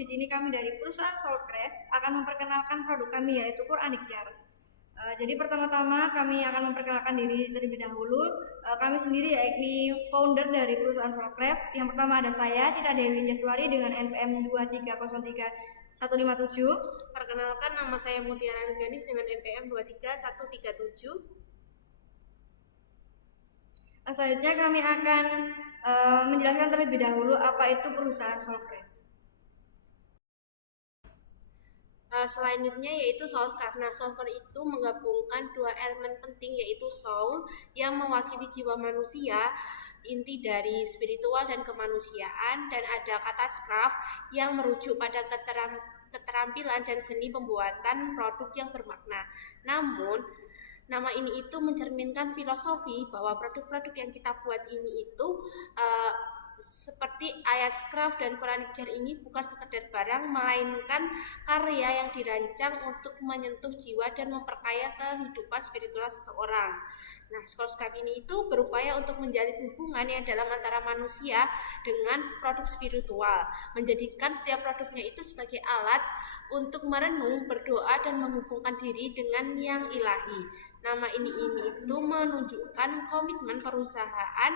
Di sini kami dari perusahaan Soulcraft akan memperkenalkan produk kami yaitu Quranic Jar. Jadi pertama-tama kami akan memperkenalkan diri terlebih dahulu. Kami sendiri yakni founder dari perusahaan Soulcraft. Yang pertama ada saya, Tita Dewi Jaswari dengan NPM 2303157. Perkenalkan, nama saya Mutiara Ganis dengan NPM 23137. Selanjutnya kami akan menjelaskan terlebih dahulu apa itu perusahaan Soulcraft. Selanjutnya yaitu Soulcraft. Nah, Soulcraft itu menggabungkan dua elemen penting yaitu soul yang mewakili jiwa manusia, inti dari spiritual dan kemanusiaan, dan ada kata craft yang merujuk pada keterampilan dan seni pembuatan produk yang bermakna. Namun, nama ini itu mencerminkan filosofi bahwa produk-produk yang kita buat ini itu seperti ayat craft dan Quranic Jar ini bukan sekedar barang, melainkan karya yang dirancang untuk menyentuh jiwa dan memperkaya kehidupan spiritual seseorang. Nah, Soulcraft ini itu berupaya untuk menjalin hubungan yang dalam antara manusia dengan produk spiritual, menjadikan setiap produknya itu sebagai alat untuk merenung, berdoa, dan menghubungkan diri dengan yang ilahi. Nama ini itu menunjukkan komitmen perusahaan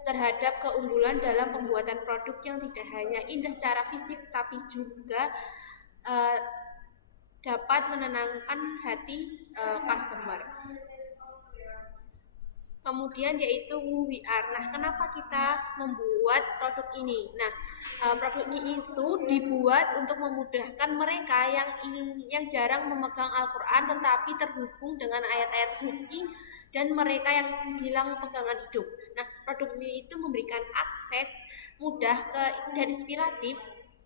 terhadap keunggulan dalam pembuatan produk yang tidak hanya indah secara fisik tapi juga dapat menenangkan hati customer. Kemudian yaitu who we are. Nah, kenapa kita membuat produk ini? Nah, produk ini itu dibuat untuk memudahkan mereka yang jarang memegang Al-Quran tetapi terhubung dengan ayat-ayat suci, dan mereka yang hilang pegangan hidup. Nah, produk ini itu memberikan akses mudah dan inspiratif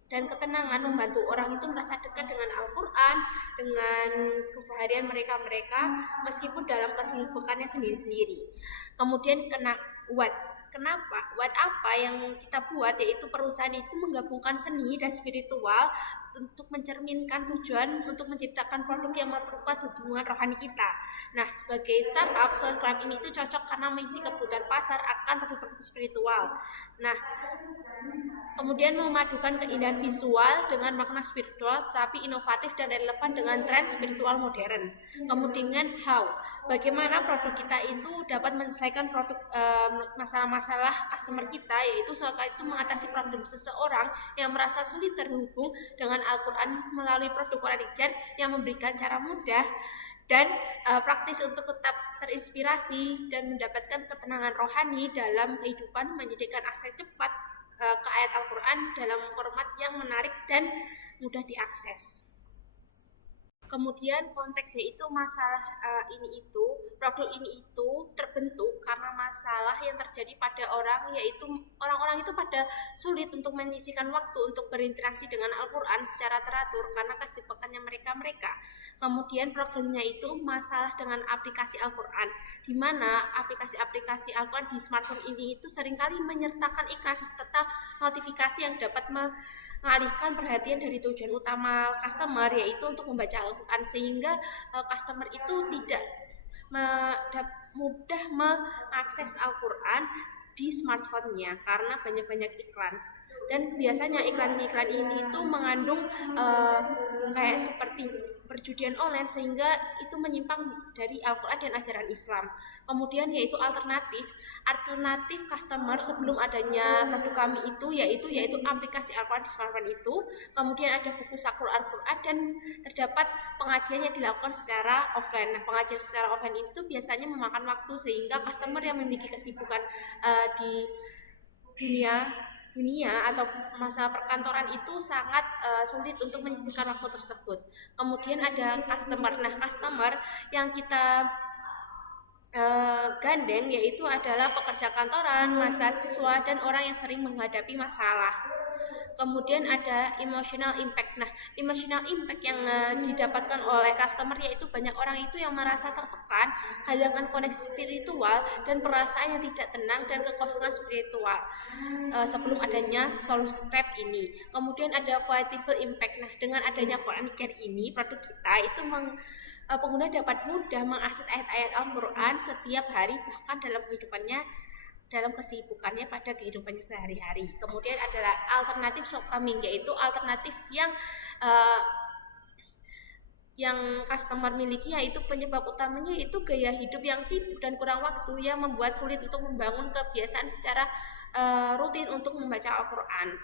dan ketenangan, membantu orang itu merasa dekat dengan Al-Quran, dengan keseharian mereka meskipun dalam kesibukannya sendiri-sendiri. Kemudian Kenapa? What apa yang kita buat, yaitu perusahaan itu menggabungkan seni dan spiritual untuk mencerminkan tujuan untuk menciptakan produk yang memperkuat hubungan rohani kita. Nah, sebagai startup, Soulcraft ini itu cocok karena mengisi kebutuhan pasar akan produk-produk spiritual. Nah, kemudian memadukan keindahan visual dengan makna spiritual tapi inovatif dan relevan dengan tren spiritual modern. Kemudian bagaimana produk kita itu dapat menyelesaikan masalah-masalah customer kita, yaitu Soulcraft itu mengatasi problem seseorang yang merasa sulit terhubung dengan Al-Quran melalui produk Quranic Jar yang memberikan cara mudah dan praktis untuk tetap terinspirasi dan mendapatkan ketenangan rohani dalam kehidupan, menyediakan akses cepat ke ayat Al-Quran dalam format yang menarik dan mudah diakses. Kemudian konteksnya itu masalah produk ini itu terbentuk karena masalah yang terjadi pada yaitu orang-orang itu pada sulit untuk menyisihkan waktu untuk berinteraksi dengan Al-Quran secara teratur karena kesibukannya mereka. Kemudian programnya itu masalah dengan aplikasi Al-Quran, di mana aplikasi-aplikasi Al-Quran di smartphone ini itu seringkali menyertakan iklan serta notifikasi yang dapat mengalihkan perhatian dari tujuan utama customer, yaitu untuk membaca Al-Quran, sehingga customer itu tidak mudah mengakses Al-Quran di smartphone-nya karena banyak iklan. Dan biasanya iklan-iklan ini itu mengandung kayak seperti perjudian online, sehingga itu menyimpang dari Al-Quran dan ajaran Islam. Kemudian yaitu alternatif customer sebelum adanya produk kami itu yaitu aplikasi Al-Quran di smartphone itu. Kemudian ada buku saku Al-Quran dan terdapat pengajian yang dilakukan secara offline. Nah, pengajian secara offline itu biasanya memakan waktu, sehingga customer yang memiliki kesibukan di dunia atau masalah perkantoran itu sangat sulit untuk menyisihkan waktu tersebut. Kemudian ada customer. Nah, customer yang kita gandeng yaitu adalah pekerja kantoran, mahasiswa, dan orang yang sering menghadapi masalah. Kemudian ada emotional impact. Nah, emotional impact yang didapatkan oleh customer yaitu banyak orang itu yang merasa tertekan, kehilangan koneksi spiritual, dan perasaan yang tidak tenang dan kekosongan spiritual sebelum adanya Soulcraft ini. Kemudian ada quotable impact. Nah, dengan adanya Quranic Jar ini, produk kita itu pengguna dapat mudah mengakses ayat-ayat Al-Quran setiap hari, bahkan dalam kehidupannya dalam kesibukannya pada kehidupannya sehari-hari. Kemudian adalah alternatif shortcoming, yaitu alternatif yang customer miliki, yaitu penyebab utamanya yaitu gaya hidup yang sibuk dan kurang waktu yang membuat sulit untuk membangun kebiasaan secara rutin untuk membaca Al-Quran,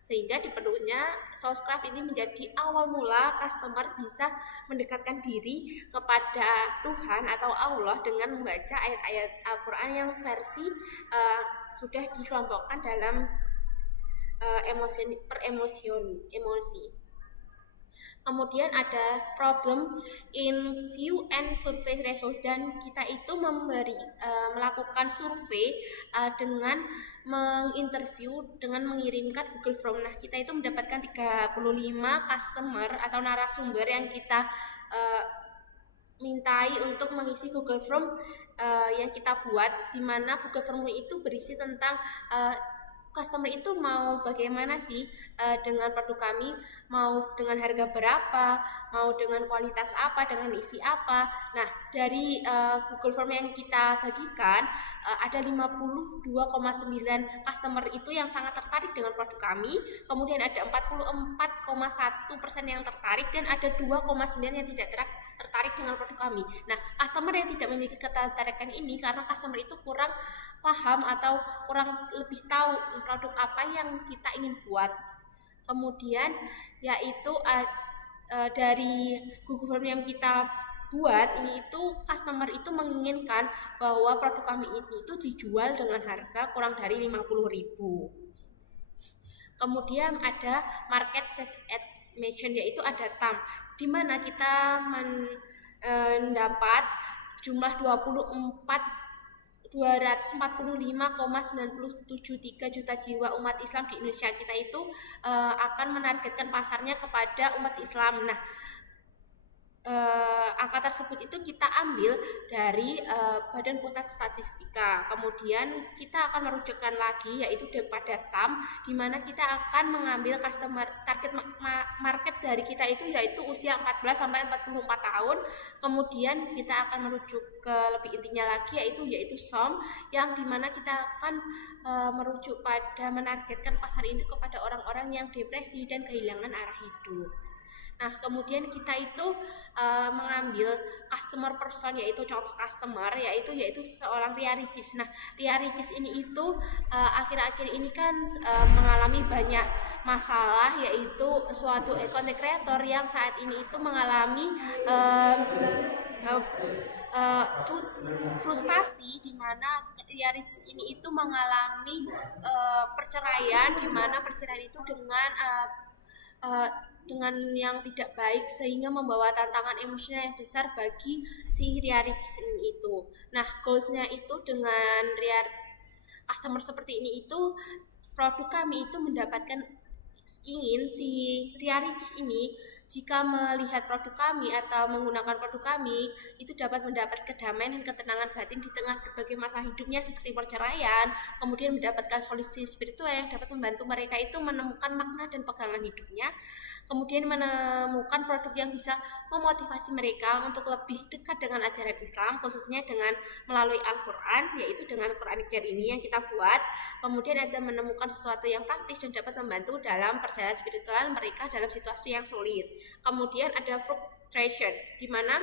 sehingga diperlunya Sourcecraft ini menjadi awal mula customer bisa mendekatkan diri kepada Tuhan atau Allah dengan membaca ayat-ayat Al-Quran yang versi sudah dikelompokkan dalam emosi. Kemudian ada problem in view and survey result, dan kita itu melakukan survei dengan menginterview dengan mengirimkan Google Form. Nah, kita itu mendapatkan 35 customer atau narasumber yang kita mintai untuk mengisi Google Form yang kita buat, di mana Google Form itu berisi tentang customer itu mau bagaimana sih dengan produk kami, mau dengan harga berapa, mau dengan kualitas apa, dengan isi apa. Nah, dari Google Form yang kita bagikan ada 52,9 customer itu yang sangat tertarik dengan produk kami, kemudian ada 44,1% yang tertarik, dan ada 2,9 yang tidak tertarik dengan produk kami. Nah, customer yang tidak memiliki ketertarikan ini karena customer itu kurang paham atau kurang lebih tahu produk apa yang kita ingin buat. Kemudian yaitu dari Google Form yang kita buat ini itu customer itu menginginkan bahwa produk kami ini itu dijual dengan harga kurang dari 50.000. Kemudian ada market estimation, yaitu ada TAM, di mana kita mendapat jumlah 245,973 juta jiwa umat Islam di Indonesia. Kita itu akan menargetkan pasarnya kepada umat Islam. Nah, angka tersebut itu kita ambil dari Badan Pusat Statistika. Kemudian kita akan merujukkan lagi yaitu daripada SAM, di mana kita akan mengambil customer target market dari kita itu yaitu usia 14 sampai 44 tahun. Kemudian kita akan merujuk ke lebih intinya lagi yaitu SOM, yang dimana kita akan merujuk pada menargetkan pasar itu kepada orang-orang yang depresi dan kehilangan arah hidup. Nah, kemudian kita itu mengambil customer person, yaitu contoh customer yaitu seorang Ria Ricis. Nah, Ria Ricis ini itu akhir-akhir ini kan mengalami banyak masalah, yaitu suatu content creator yang saat ini itu mengalami frustasi, di mana Ria Ricis ini itu mengalami perceraian, di mana perceraian itu dengan yang tidak baik, sehingga membawa tantangan emosional yang besar bagi si Ria Ricis ini itu. Nah, goalsnya itu dengan customer seperti ini itu, produk kami itu ingin si Ria Ricis ini jika melihat produk kami atau menggunakan produk kami itu dapat mendapat kedamaian dan ketenangan batin di tengah berbagai masalah hidupnya seperti perceraian, kemudian mendapatkan solusi spiritual yang dapat membantu mereka itu menemukan makna dan pegangan hidupnya, kemudian menemukan produk yang bisa memotivasi mereka untuk lebih dekat dengan ajaran Islam, khususnya dengan melalui Al-Quran, yaitu dengan Quranic Jar ini yang kita buat. Kemudian ada menemukan sesuatu yang praktis dan dapat membantu dalam perjalanan spiritual mereka dalam situasi yang sulit. Kemudian ada frustration, di mana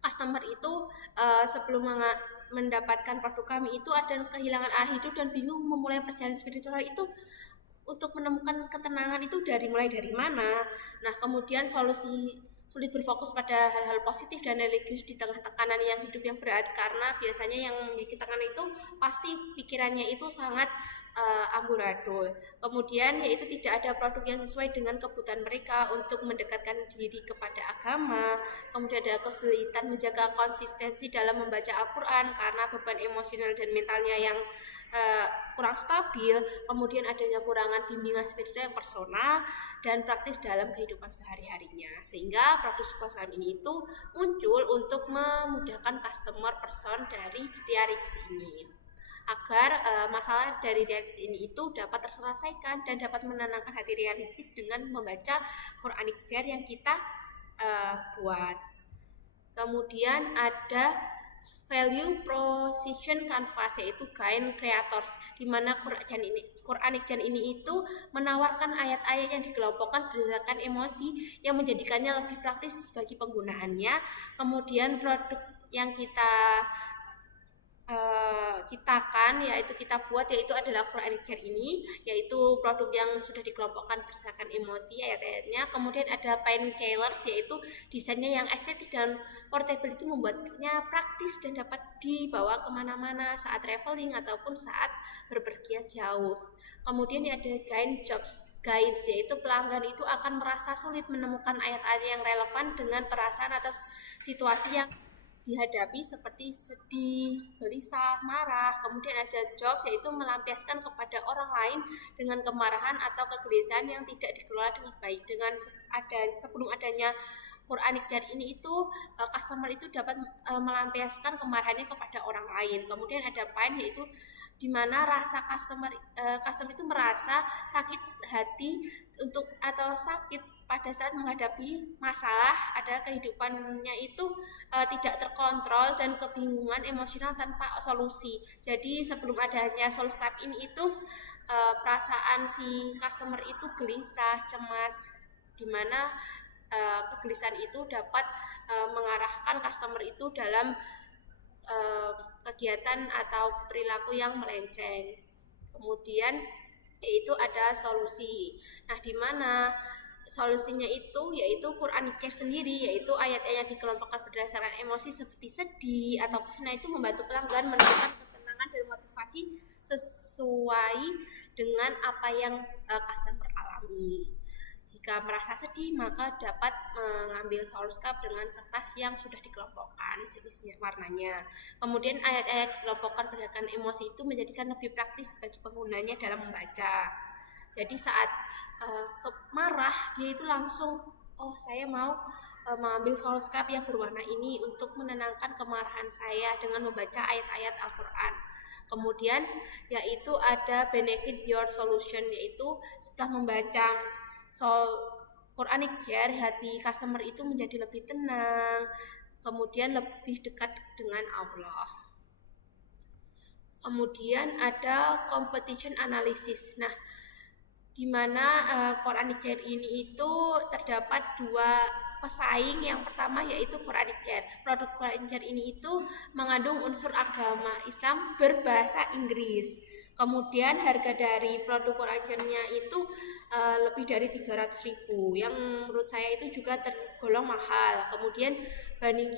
customer itu sebelum mendapatkan produk kami itu ada kehilangan arah hidup dan bingung memulai perjalanan spiritual itu untuk menemukan ketenangan itu mulai dari mana. Nah, kemudian solusi sulit berfokus pada hal-hal positif dan religius di tengah tekanan yang hidup yang berat, karena biasanya yang memiliki tekanan itu pasti pikirannya itu sangat amburadul. Kemudian yaitu tidak ada produk yang sesuai dengan kebutuhan mereka untuk mendekatkan diri kepada agama. Kemudian ada kesulitan menjaga konsistensi dalam membaca Al-Quran karena beban emosional dan mentalnya yang kurang stabil. Kemudian adanya kurangan bimbingan spiritual yang personal dan praktis dalam kehidupan sehari-harinya, sehingga produk Sourcecraft ini itu muncul untuk memudahkan customer person dari Ria Ricis ini, agar masalah dari Ria Ricis ini itu dapat terselesaikan dan dapat menenangkan hati Ria Ricis dengan membaca Quranic Jar yang kita buat. Kemudian ada value proposition canvas, yaitu gain creators, di mana Quranic Jar ini itu menawarkan ayat-ayat yang dikelompokkan berdasarkan emosi yang menjadikannya lebih praktis bagi penggunaannya. Kemudian produk yang kita ciptakan, yaitu kita buat, yaitu adalah Quranic Jar ini, yaitu produk yang sudah dikelompokkan berdasarkan emosi ayat-ayatnya. Kemudian ada painkillers, yaitu desainnya yang estetik dan portable, itu membuatnya praktis dan dapat dibawa kemana-mana saat traveling ataupun saat berpergian jauh. Kemudian ada gain jobs guides, yaitu pelanggan itu akan merasa sulit menemukan ayat-ayat yang relevan dengan perasaan atau situasi yang dihadapi seperti sedih, gelisah, marah. Kemudian ada jobs, yaitu melampiaskan kepada orang lain dengan kemarahan atau kegelisahan yang tidak dikelola dengan baik. Sebelum adanya Quranic Jar ini itu customer itu dapat melampiaskan kemarahannya kepada orang lain. Kemudian ada pain, yaitu di mana rasa customer itu merasa sakit hati atau sakit pada saat menghadapi masalah, ada kehidupannya itu tidak terkontrol dan kebingungan emosional tanpa solusi. Jadi sebelum adanya subscribe ini itu perasaan si customer itu gelisah, cemas, di mana kegelisahan itu dapat mengarahkan customer itu dalam kegiatan atau perilaku yang melenceng. Kemudian yaitu ada solusi. Nah, di mana solusinya itu yaitu Quranic Jar sendiri, yaitu ayat-ayat yang dikelompokkan berdasarkan emosi seperti sedih atau kesana, itu membantu pelanggan menemukan ketenangan dan motivasi sesuai dengan apa yang customer alami. Jika merasa sedih, maka dapat mengambil subscribe dengan kertas yang sudah dikelompokkan jenisnya, warnanya. Kemudian ayat-ayat dikelompokkan berdasarkan emosi itu menjadikan lebih praktis bagi penggunanya dalam membaca. Jadi saat marah, dia itu langsung, oh saya mau mengambil subscribe yang berwarna ini untuk menenangkan kemarahan saya dengan membaca ayat-ayat Al-Quran. Kemudian yaitu ada benefit your solution, yaitu setelah membaca Quranic Jar, hati customer itu menjadi lebih tenang, kemudian lebih dekat dengan Allah. Kemudian ada competition analysis. Nah, di mana Quranic Jar ini itu terdapat dua pesaing. Yang pertama yaitu Quranic Jar. Produk Quranic Jar ini itu mengandung unsur agama Islam berbahasa Inggris. Kemudian harga dari produk Quranic Jar-nya itu lebih dari 300.000, yang menurut saya itu juga tergolong mahal. Kemudian Banning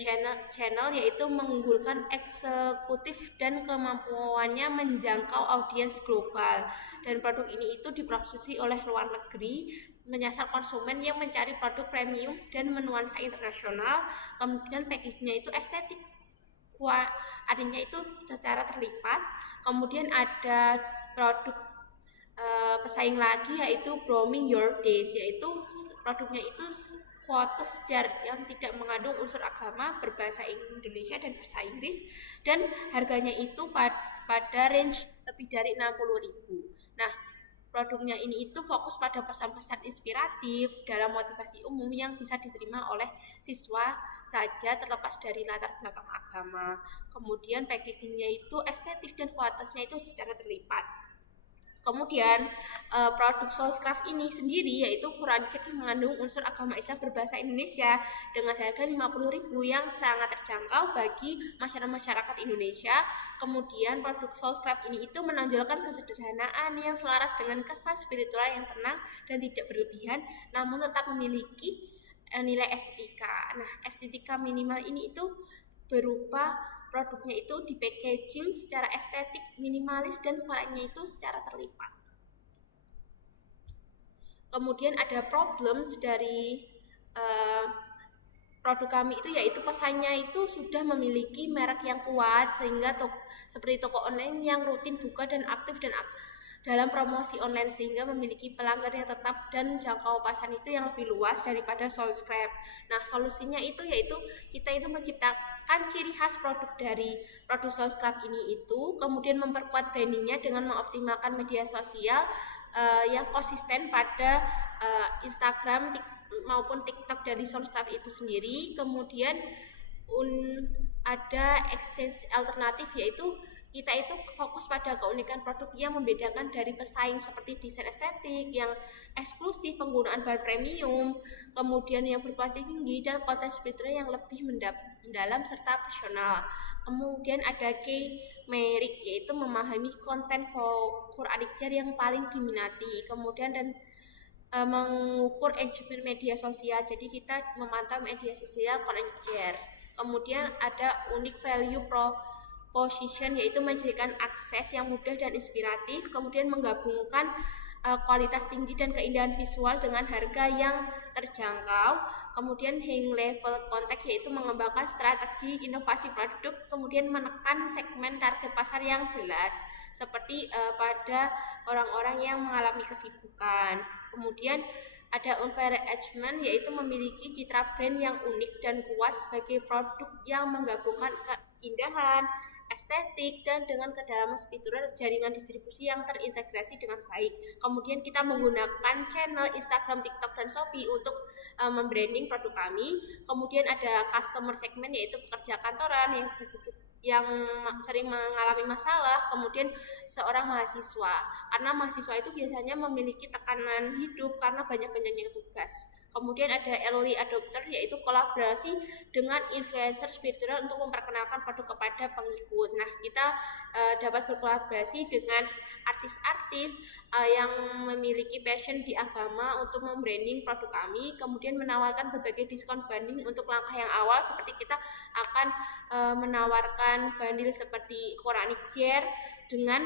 Channel yaitu mengunggulkan eksekutif dan kemampuannya menjangkau audiens global, dan produk ini itu diproduksi oleh luar negeri, menyasar konsumen yang mencari produk premium dan menuansa internasional. Kemudian packagingnya itu estetik, adanya itu secara terlipat. Kemudian ada produk pesaing lagi yaitu Blooming Your Days, yaitu produknya itu quotes jar yang tidak mengandung unsur agama, berbahasa Indonesia dan bahasa Inggris, dan harganya itu pada range lebih dari 60.000. Nah, produknya ini itu fokus pada pesan-pesan inspiratif dalam motivasi umum yang bisa diterima oleh siswa saja terlepas dari latar belakang agama. Kemudian packagingnya itu estetik dan kualitasnya itu secara terlipat. Kemudian produk Soulscraft ini sendiri yaitu Quranic Jar yang mengandung unsur agama Islam berbahasa Indonesia dengan harga 50.000 yang sangat terjangkau bagi masyarakat Indonesia. Kemudian produk Soulscraft ini itu menonjolkan kesederhanaan yang selaras dengan kesan spiritual yang tenang dan tidak berlebihan, namun tetap memiliki nilai estetika. Nah, estetika minimal ini itu berupa produknya itu di packaging secara estetik, minimalis, dan warnanya itu secara terlipat. Kemudian ada problems dari produk kami itu yaitu pesannya itu sudah memiliki merek yang kuat, sehingga seperti toko online yang rutin buka dan aktif dalam promosi online, sehingga memiliki pelanggan yang tetap dan jangkau pasar itu yang lebih luas daripada Soulscraft. Nah, solusinya itu yaitu kita itu menciptakan ciri khas produk dari produk Soulscraft ini itu, kemudian memperkuat brandingnya dengan mengoptimalkan media sosial yang konsisten pada Instagram maupun TikTok dari Soulscraft itu sendiri. Kemudian ada exchange alternatif, yaitu kita itu fokus pada keunikan produk yang membedakan dari pesaing seperti desain estetik yang eksklusif, penggunaan bahan premium, kemudian yang berkualitas tinggi, dan konten spiritual yang lebih mendalam serta personal. Kemudian ada key merit, yaitu memahami konten Quranic Jar yang paling diminati. Kemudian dan mengukur engagement media sosial, jadi kita memantau media sosial Quranic Jar. Kemudian ada unique value proposition, yaitu menjadikan akses yang mudah dan inspiratif, kemudian menggabungkan kualitas tinggi dan keindahan visual dengan harga yang terjangkau. Kemudian high level contact, yaitu mengembangkan strategi inovasi produk, kemudian menekan segmen target pasar yang jelas seperti pada orang-orang yang mengalami kesibukan. Kemudian ada unfair engagement, yaitu memiliki citra brand yang unik dan kuat sebagai produk yang menggabungkan keindahan, estetik, dan dengan kedalaman spiritual, jaringan distribusi yang terintegrasi dengan baik. Kemudian kita menggunakan channel Instagram, TikTok, dan Shopee untuk membranding produk kami. Kemudian ada customer segment, yaitu pekerja kantoran yang sering mengalami masalah, kemudian seorang mahasiswa, karena mahasiswa itu biasanya memiliki tekanan hidup karena banyak-banyaknya tugas. Kemudian ada early adopter, yaitu kolaborasi dengan influencer spiritual untuk memperkenalkan produk kepada pengikut. Nah, kita dapat berkolaborasi dengan artis-artis yang memiliki passion di agama untuk membranding produk kami, kemudian menawarkan berbagai diskon banding untuk langkah yang awal, seperti kita akan menawarkan bundle seperti Quranic Jar dengan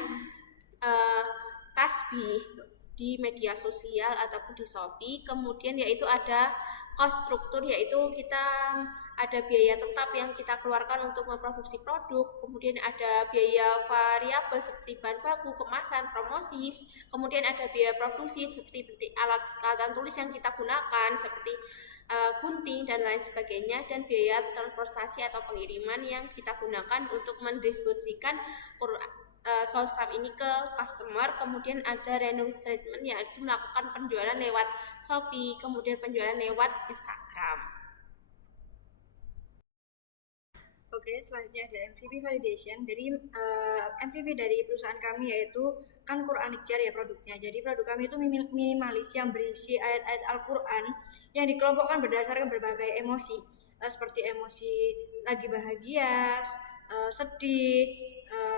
tasbih di media sosial ataupun di Shopee. Kemudian yaitu ada cost struktur, yaitu kita ada biaya tetap yang kita keluarkan untuk memproduksi produk, kemudian ada biaya variabel seperti bahan baku, kemasan, promosi, kemudian ada biaya produksi seperti alat tulis yang kita gunakan seperti gunting dan lain sebagainya, dan biaya transportasi atau pengiriman yang kita gunakan untuk mendistribusikan subscribe ini ke customer. Kemudian ada random statement, yaitu melakukan penjualan lewat Shopee, kemudian penjualan lewat Instagram. Oke, selanjutnya ada MVP validation. Dari MVP dari perusahaan kami yaitu kan Quranic Jar ya produknya. Jadi produk kami itu minimalis yang berisi ayat-ayat Al-Quran yang dikelompokkan berdasarkan berbagai emosi, seperti emosi lagi bahagia, sedih,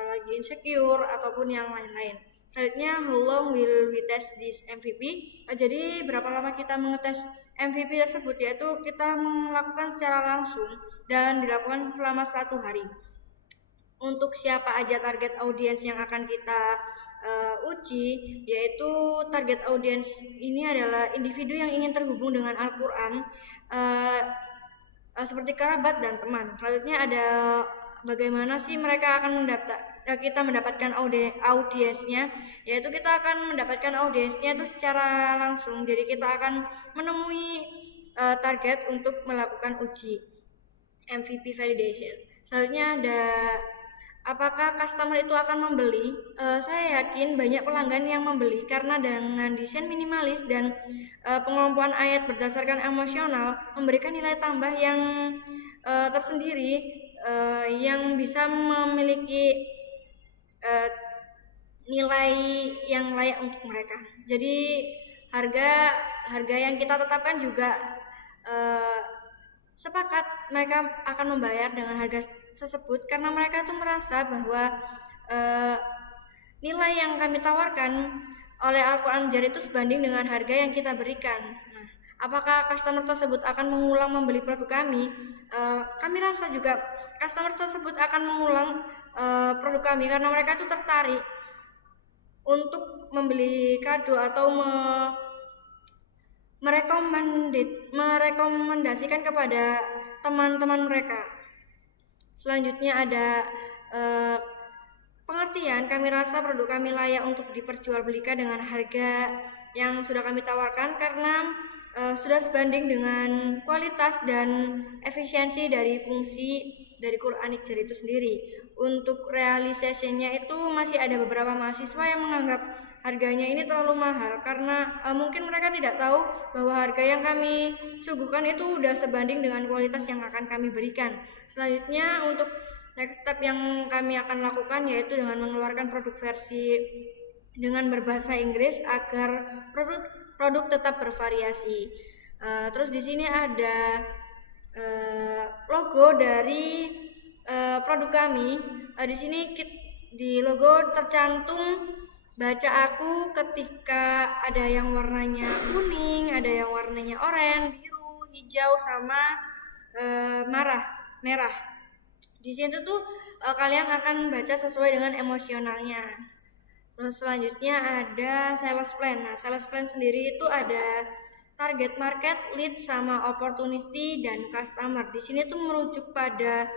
lagi insecure, ataupun yang lain-lain. Selanjutnya, how long will we test this MVP? Jadi berapa lama kita mengetes MVP tersebut, yaitu kita melakukan secara langsung dan dilakukan selama 1 hari. Untuk siapa aja target audiens yang akan kita uji, yaitu target audiens ini adalah individu yang ingin terhubung dengan Al-Quran, seperti kerabat dan teman. Selanjutnya ada bagaimana sih mereka akan kita mendapatkan audiensnya, yaitu kita akan mendapatkan audiensnya itu secara langsung. Jadi kita akan menemui target untuk melakukan uji MVP validation. Selanjutnya ada apakah customer itu akan membeli? Saya yakin banyak pelanggan yang membeli karena dengan desain minimalis dan pengelompokan ayat berdasarkan emosional memberikan nilai tambah yang tersendiri, yang bisa memiliki nilai yang layak untuk mereka. Jadi harga yang kita tetapkan juga sepakat mereka akan membayar dengan harga tersebut karena mereka itu merasa bahwa nilai yang kami tawarkan oleh Al-Quran Jar itu sebanding dengan harga yang kita berikan. Nah, apakah customer tersebut akan mengulang membeli produk kami? Kami rasa juga customer tersebut akan mengulang produk kami karena mereka itu tertarik untuk membeli kado atau merekomendasikan kepada teman-teman mereka. Selanjutnya ada pengertian. Kami rasa produk kami layak untuk diperjualbelikan dengan harga yang sudah kami tawarkan karena sudah sebanding dengan kualitas dan efisiensi dari fungsi dari Quranic Jar itu sendiri. Untuk realisasinya itu masih ada beberapa mahasiswa yang menganggap harganya ini terlalu mahal karena mungkin mereka tidak tahu bahwa harga yang kami suguhkan itu udah sebanding dengan kualitas yang akan kami berikan. Selanjutnya untuk next step yang kami akan lakukan yaitu dengan mengeluarkan produk versi dengan berbahasa Inggris agar produk tetap bervariasi. Terus di sini ada logo dari produk kami. Di sini di logo tercantum baca aku ketika ada yang warnanya kuning, ada yang warnanya oranye, biru, hijau sama merah. Di sini tuh kalian akan baca sesuai dengan emosionalnya. Terus selanjutnya ada sales plan. Nah, sales plan sendiri itu ada target market, lead, sama opportunity dan customer. Di sini tuh merujuk pada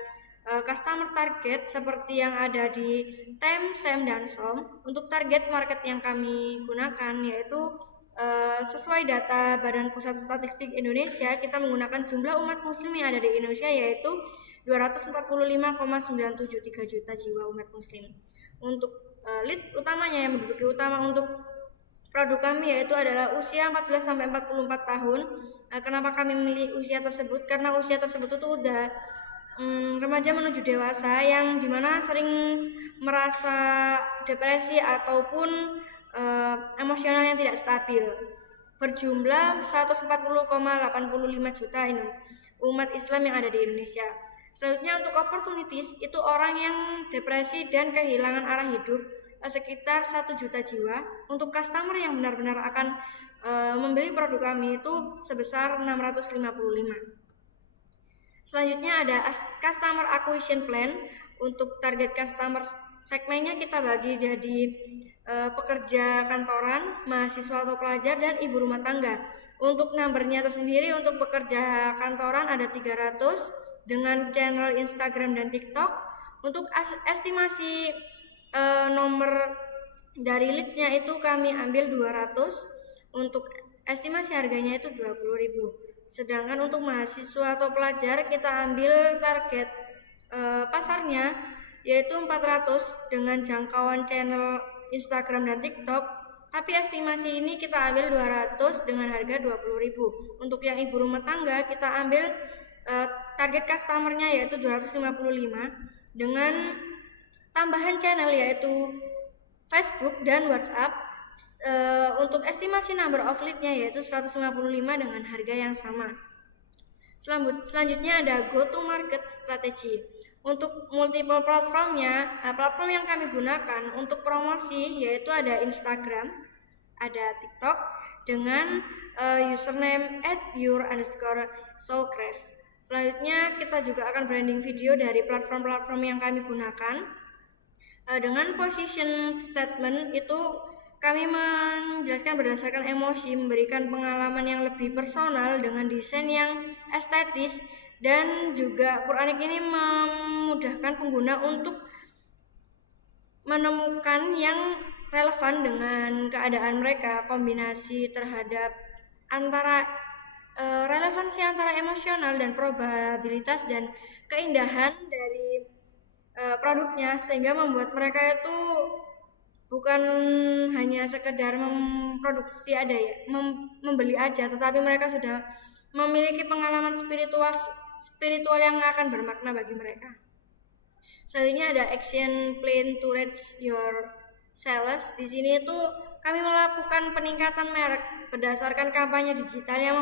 customer target seperti yang ada di TEM, SEM, dan SOM. Untuk target market yang kami gunakan yaitu sesuai data Badan Pusat Statistik Indonesia, kita menggunakan jumlah umat muslim yang ada di Indonesia yaitu 245,973 juta jiwa umat muslim. Untuk leads utamanya yang menduduki utama untuk produk kami yaitu adalah usia 14 sampai 44 tahun. Kenapa kami memilih usia tersebut? Karena usia tersebut itu udah remaja menuju dewasa yang dimana sering merasa depresi ataupun emosional yang tidak stabil. Berjumlah 140,85 juta umat Islam yang ada di Indonesia. Selanjutnya untuk opportunities itu orang yang depresi dan kehilangan arah hidup sekitar 1 juta jiwa. Untuk customer yang benar-benar akan membeli produk kami itu sebesar 655. Selanjutnya ada customer acquisition plan. Untuk target customer segmennya kita bagi jadi pekerja kantoran, mahasiswa atau pelajar, dan ibu rumah tangga. Untuk numbernya tersendiri untuk pekerja kantoran ada 300 dengan channel Instagram dan TikTok. Untuk estimasi nomor dari leadsnya itu kami ambil 200. Untuk estimasi harganya itu 20.000. Sedangkan untuk mahasiswa atau pelajar kita ambil target pasarnya yaitu 400 dengan jangkauan channel Instagram dan TikTok. Tapi estimasi ini kita ambil 200 dengan harga 20.000. Untuk yang ibu rumah tangga kita ambil target customernya yaitu 255 dengan tambahan channel yaitu Facebook dan WhatsApp. Untuk estimasi number of lead-nya yaitu 155 dengan harga yang sama. Selanjutnya ada go to market strategy. Untuk multiple platformnya, platform yang kami gunakan untuk promosi yaitu ada Instagram, ada TikTok dengan username @your_soulcraft. Selanjutnya kita juga akan branding video dari platform-platform yang kami gunakan. Dengan position statement itu kami menjelaskan berdasarkan emosi, memberikan pengalaman yang lebih personal dengan desain yang estetis, dan juga Quranic ini memudahkan pengguna untuk menemukan yang relevan dengan keadaan mereka. Kombinasi terhadap antara relevansi antara emosional dan probabilitas dan keindahan dari produknya sehingga membuat mereka itu bukan hanya sekedar memproduksi membeli aja, tetapi mereka sudah memiliki pengalaman spiritual yang akan bermakna bagi mereka. Selanjutnya ada action plan to reach your sales. Di sini itu kami melakukan peningkatan merek berdasarkan kampanye digital yang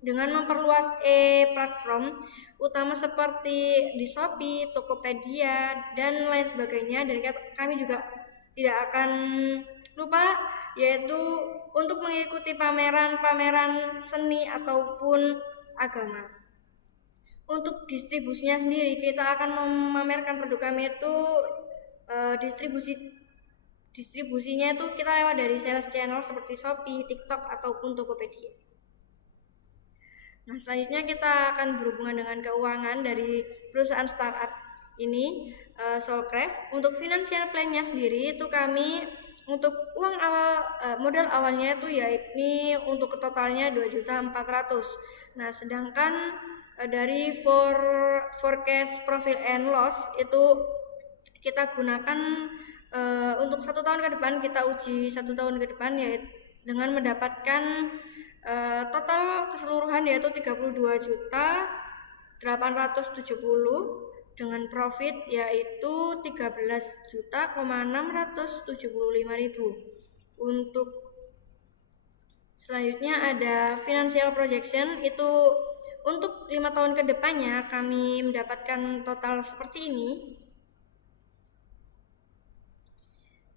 dengan memperluas platform utama seperti di Shopee, Tokopedia, dan lain sebagainya. Dan kami juga tidak akan lupa yaitu untuk mengikuti pameran seni ataupun agama. Untuk distribusinya sendiri kita akan memamerkan produk kami itu distribusinya itu kita lewat dari sales channel seperti Shopee, TikTok ataupun Tokopedia. Nah, selanjutnya kita akan berhubungan dengan keuangan dari perusahaan startup ini, Soulcraft. Untuk financial plan-nya sendiri itu kami untuk uang awal modal awalnya itu yakni untuk totalnya 2.400.000. Nah, sedangkan dari forecast profit and loss itu kita gunakan untuk 1 tahun ke depan, kita uji 1 tahun ke depan yaitu dengan mendapatkan total keseluruhan yaitu 32.870 dengan profit yaitu 13.675.000. Untuk selanjutnya ada financial projection, itu untuk 5 tahun ke depannya kami mendapatkan total seperti ini.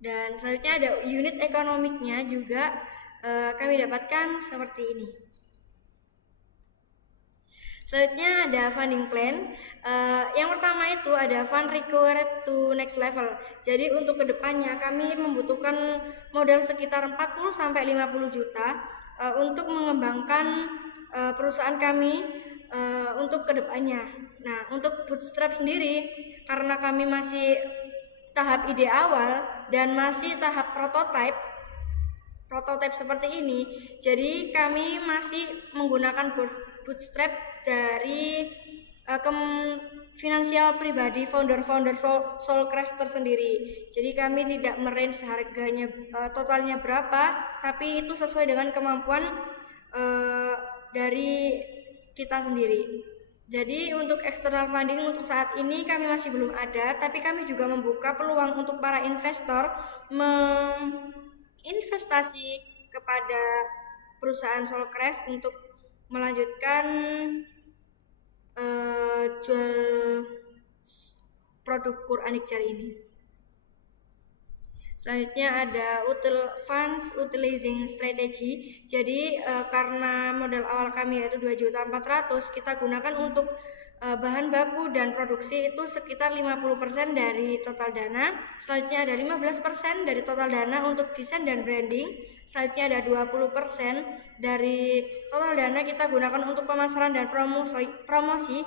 Dan selanjutnya ada unit ekonomiknya juga kami dapatkan seperti ini. Selanjutnya ada funding plan. Yang pertama itu ada fund required to next level. Jadi untuk kedepannya kami membutuhkan modal sekitar 40-50 juta untuk mengembangkan perusahaan kami untuk kedepannya. Nah, untuk bootstrap sendiri karena kami masih tahap ide awal dan masih tahap prototype seperti ini, jadi kami masih menggunakan bootstrap dari finansial pribadi founder Soulcraft tersendiri. Jadi kami tidak merange harganya totalnya berapa, tapi itu sesuai dengan kemampuan dari kita sendiri. Jadi untuk external funding untuk saat ini kami masih belum ada, tapi kami juga membuka peluang untuk para investor investasi kepada perusahaan Soulcraft untuk melanjutkan jual produk Quranic Jar ini. Selanjutnya ada funds utilizing strategy. Jadi karena modal awal kami yaitu 2.400.000, kita gunakan untuk bahan baku dan produksi itu sekitar 50% dari total dana. Selanjutnya ada 15% dari total dana untuk desain dan branding. Selanjutnya ada 20% dari total dana kita gunakan untuk pemasaran dan promosi.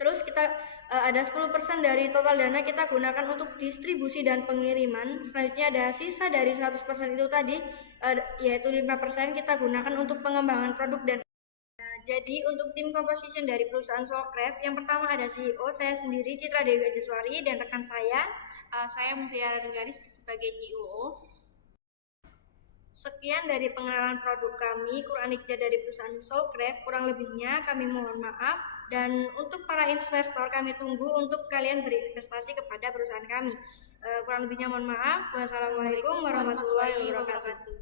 Terus kita ada 10% dari total dana kita gunakan untuk distribusi dan pengiriman. Selanjutnya ada sisa dari 100% itu tadi, yaitu 5% kita gunakan untuk pengembangan produk dan jadi untuk tim composition dari perusahaan Soulcraft, yang pertama ada CEO, saya sendiri Citra Dewi Ajaswari, dan rekan saya Mutiara Negaris sebagai CEO. Sekian dari pengenalan produk kami, Quranic Jar dari perusahaan Soulcraft. Kurang lebihnya kami mohon maaf, dan untuk para investor kami tunggu untuk kalian berinvestasi kepada perusahaan kami. Kurang lebihnya mohon maaf. Wassalamualaikum warahmatullahi wabarakatuh.